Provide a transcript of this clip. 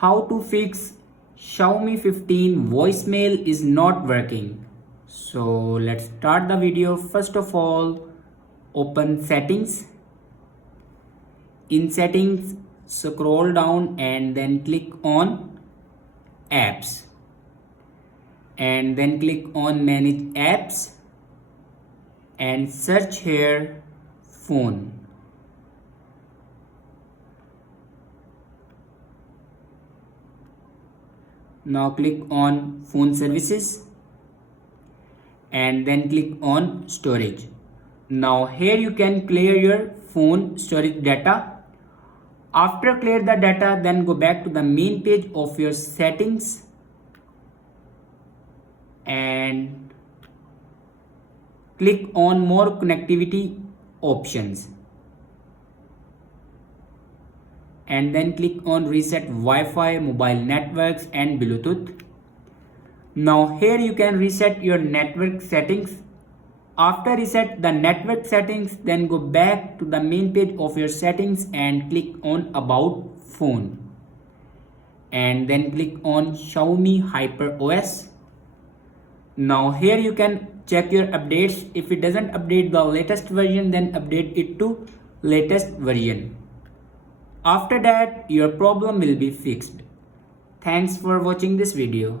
How to fix Xiaomi 15 voicemail is not working. So let's start the video. First of all, open settings. In settings, scroll down and then click on apps. And then click on manage apps and search here phone. Now click on phone services and then click on storage. Now here you can clear your phone storage data. After clear the data, then go back to the main page of your settings and click on more connectivity options. And then click on reset Wi-Fi, mobile networks and Bluetooth. Now here you can reset your network settings. After reset the network settings, then go back to the main page of your settings and click on about phone. And then click on Xiaomi Hyper OS. Now here you can check your updates. If it doesn't update the latest version, then update it to latest version. After that, your problem will be fixed. Thanks for watching this video.